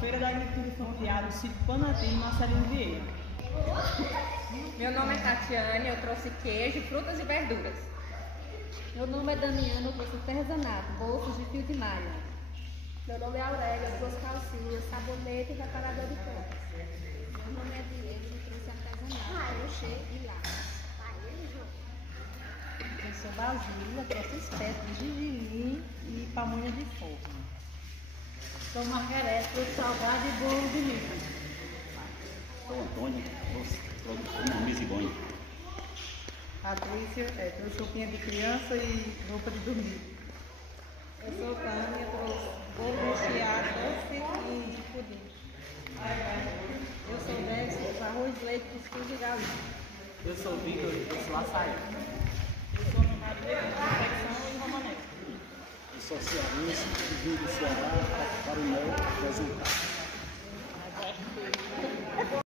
Feira da Agricultura e Familiar, Sítio Panati, Marcelino Vieira. Meu nome é Tatiane, eu trouxe queijo, frutas e verduras. Meu nome é Damiana, eu trouxe artesanato, bolsas de fio de malha. Meu nome é Aurélia, eu trouxe calcinha, sabonete e reparador de pontas. Meu nome é Diego, eu trouxe artesanato, crochê e lápis. Eu sou Basília, trouxe espeto de gergelim e pamonha de forno. Sou Margarete, trouxe salgado e bolo de milho. Sou Antônio, trouxe uma mesigonha. Patrícia, trouxe roupinha de criança e roupa de dormir. Eu sou Tânia, trouxe bolo recheado, doce e de pudim. Eu sou Beth, trouxe arroz, leite, cuscuz e galinha. Eu sou Vitor, eu sou açaí. Eu sou Ana Maria, confecção e romanesco. Eu sou cearense, vim do Ceará para o meu apresentar.